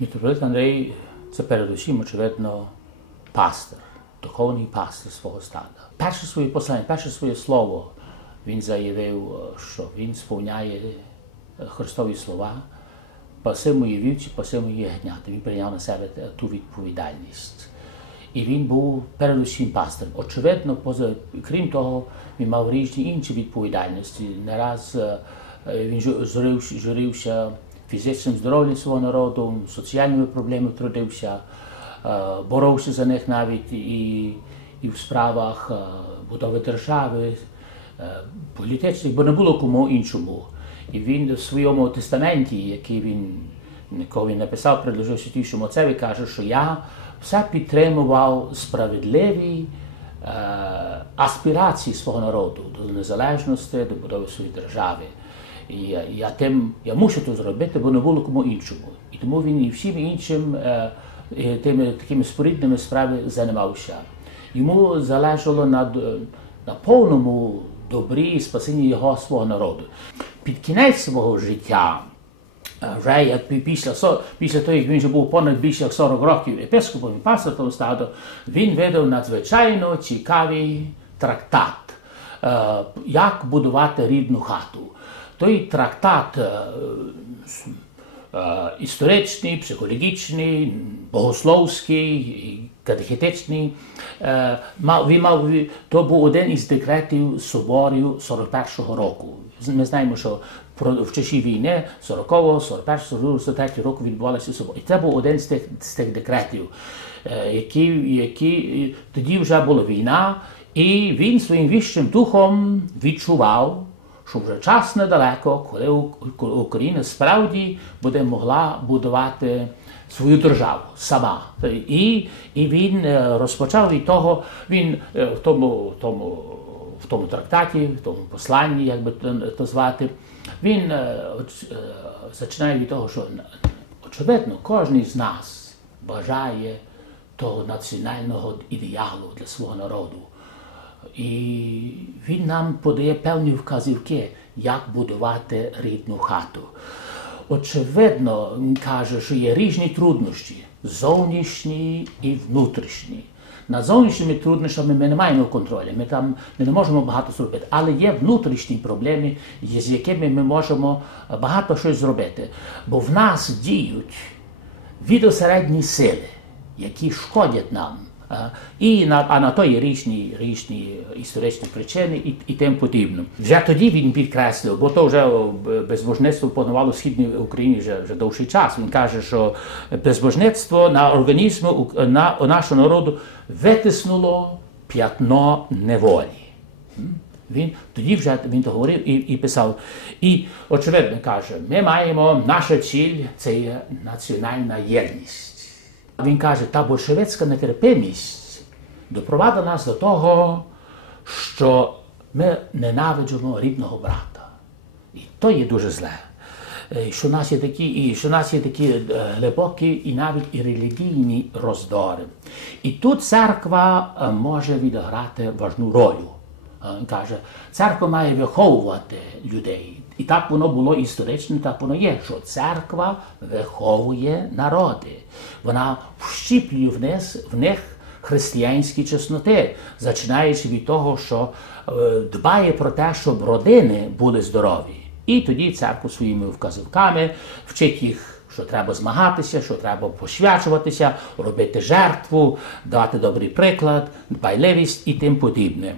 Митрополит Андрей це передусім, очевидно, пастир, духовний пастир свого стада. Перше своє послання, перше своє слово він заявив, що він сповняє Христові слова, паси мої вівці, паси мої ягняти. Він прийняв на себе ту відповідальність. І він був передусім пастиром. Очевидно, поза, крім того, він мав різні інші відповідальності. Не раз він журився фізичним здоров'ям свого народу, соціальними проблемами трудився, боровся за них навіть і, і в справах будови держави, політичних, бо не було кому іншому. І він в своєму тестаменті, який він якого він написав, предложив святішому отцеві, каже, що я все підтримував справедливі е, аспірації свого народу до незалежності, до будови своєї держави. Я, я тим я мушу це зробити, бо не було кому іншому. І тому він і всім іншим е, тими такими спорідними справами займався. Йому залежало на, на повному добрі і спасінні його свого народу. Під кінець свого життя, вже як після після того, як він вже був понад більше як 40 років епископом і пастором стаду, він видав надзвичайно цікавий трактат, як будувати рідну хату. Трактат історичний, психологічний, богословський, катехетичний. Він мав, то був один із декретів соборів 41-го року. Ми знаємо, що в часі війни 40-го, 41-го, 43 року відбувалися собори. І це був один з тих, з тих декретів, які, які тоді вже була війна, і він своїм віщим духом відчував, що вже час недалеко, коли Україна справді буде могла будувати свою державу сама. І і він розпочав від того, він в тому, тому, в тому трактаті, в тому посланні, як би то звати, він починає від того, що очевидно, кожен з нас бажає того національного ідеалу для свого народу. І він нам подає певні вказівки, як будувати рідну хату. Очевидно, він каже, що є різні труднощі зовнішні і внутрішні. Над зовнішніми труднощами ми не маємо контролю, ми там ми не можемо багато зробити, але є внутрішні проблеми, з якими ми можемо багато щось зробити. Бо в нас діють відосередні сили, які шкодять нам. І на, а на то є різні, різні історичні причини і, і тим подібне. Вже тоді він підкреслив, бо то вже безбожництво панувало в східній Україні вже, вже довший час. Він каже, що безбожництво на організм на, нашого народу витиснуло п'ятно неволі. Він тоді вже він то говорив і і писав. І очевидно каже, ми маємо наша ціль це є національна єдність. Він каже, та большевицька нетерпимість допровадила нас до того, що ми ненавиджимо рідного брата. І то є дуже зле. Що у нас є такі, і що у нас є такі глибокі і навіть і релігійні роздори. І тут церква може відіграти важну роль. Він каже, церква має виховувати людей. І так воно було історично, так воно є, що церква виховує народи. Вона вщіплює в них, християнські чесноти, починаючи від того, що е, дбає про те, щоб родини були здорові. І тоді церква своїми вказівками вчить їх. Що треба змагатися, що треба посвячуватися, робити жертву, дати добрий приклад, дбайливість і тим подібне.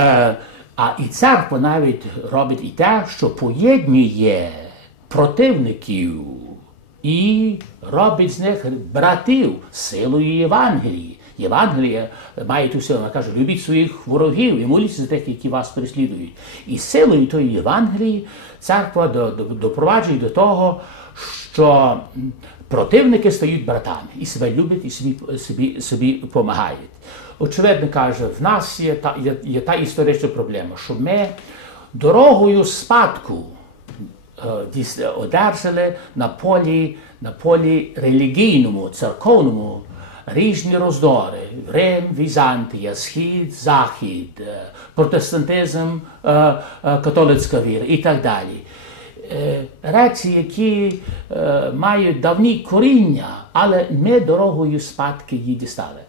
Е, а і церква навіть робить і те, що поєднує противників і робить з них братів силою Євангелії. Євангелія має ту силу, вона каже, любіть своїх ворогів і моліться за тих, які вас переслідують. І силою тої Євангелії церква допроваджує до того, що противники стають братами і себе люблять, і собі собі, собі допомагають. Очевидно каже, в нас є та, є, є та історична проблема, що ми дорогою спадку е, одержали на полі, на полі релігійному, церковному різні роздори. Рим, Візантія, Схід, Захід, е, протестантизм, е, е, католицька віра і так далі. Е, речі, які е, мають давні коріння, але ми дорогою спадки її дістали.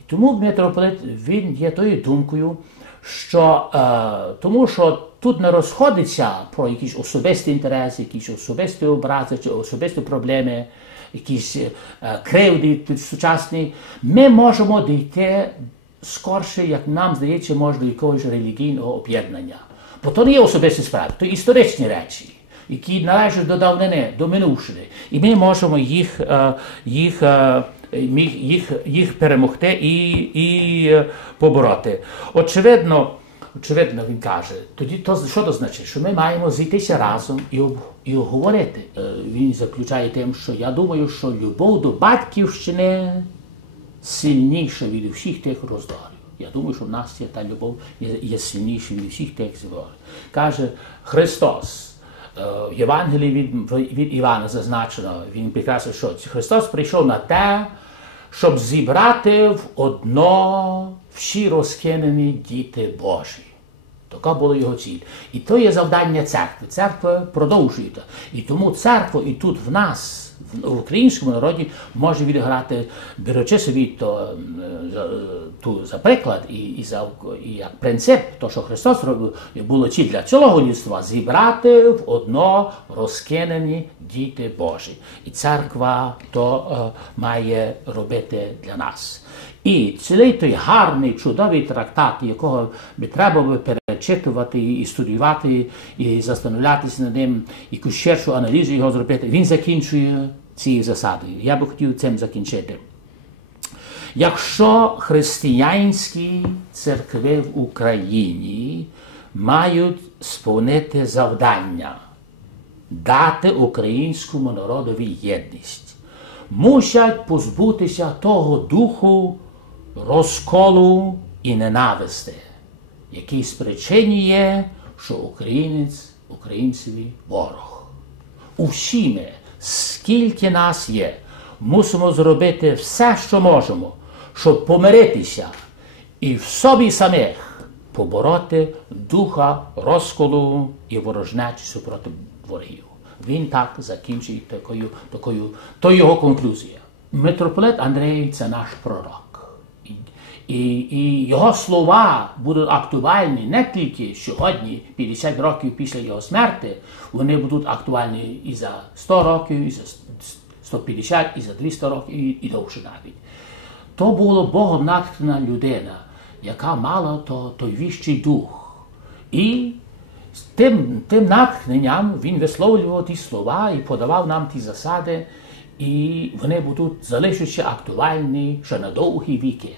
І тому митрополит він є тою думкою, що е, тому що тут не розходиться про якісь особисті інтереси, якісь особисті образи чи особисті проблеми, якісь кривди сучасні, ми можемо дійти скорше, як нам здається, може до якогось релігійного об'єднання. Бо то не є особисті справи, то історичні речі, які належать до давнини, до минувшини. І ми можемо їх, е, їх, е, їх, їх перемогти і, і е, побороти. Очевидно, очевидно, він каже, тоді то що це значить? Що ми маємо зійтися разом і об, і обговорити. Він заключає тим, що я думаю, що любов до батьківщини сильніша від всіх тих роздорів. Я думаю, що в нас є та любов є, є сильніша від всіх тих зворів. Каже Христос. В Євангелії від, від Івана зазначено, він прекрасно, що Христос прийшов на те, щоб зібрати в одно всі розкинені діти Божі. Така була його ціль. І то є завдання церкви. Церква продовжує. І тому церква і тут в нас в українському народі може відіграти, беручи собі то, ту за приклад і і, за, і як принцип, то, що Христос робив, було ціль для цілого людства зібрати в одно розкинені діти Божі. І церква то е, має робити для нас. І цілий той гарний, чудовий трактат, якого би треба би перечитувати і студіювати, і застановлятися над ним, якусь ширшу аналізу його зробити, він закінчує цією засадою. Я би хотів цим закінчити. Якщо християнські церкви в Україні мають сповнити завдання дати українському народові єдність, мусять позбутися того духу розколу і ненависти, який спричинює, що українець українцеві ворог. Усі ми скільки нас є, мусимо зробити все, що можемо, щоб помиритися і в собі самих побороти духа розколу і ворожнечі супроти ворогів. Він так закінчує такою, такою, то його конклюзія. Митрополит Андрій це наш пророк. І, і, його слова будуть актуальні не тільки сьогодні, 50 років після його смерти, вони будуть актуальні і за 100 років, і за 150, і за 200 років, і, і довше навіть. То була Богом натхнена людина, яка мала то, той віщий дух. І тим тим натхненням він висловлював ті слова і подавав нам ті засади, і вони будуть залишитися актуальні ще на довгі віки.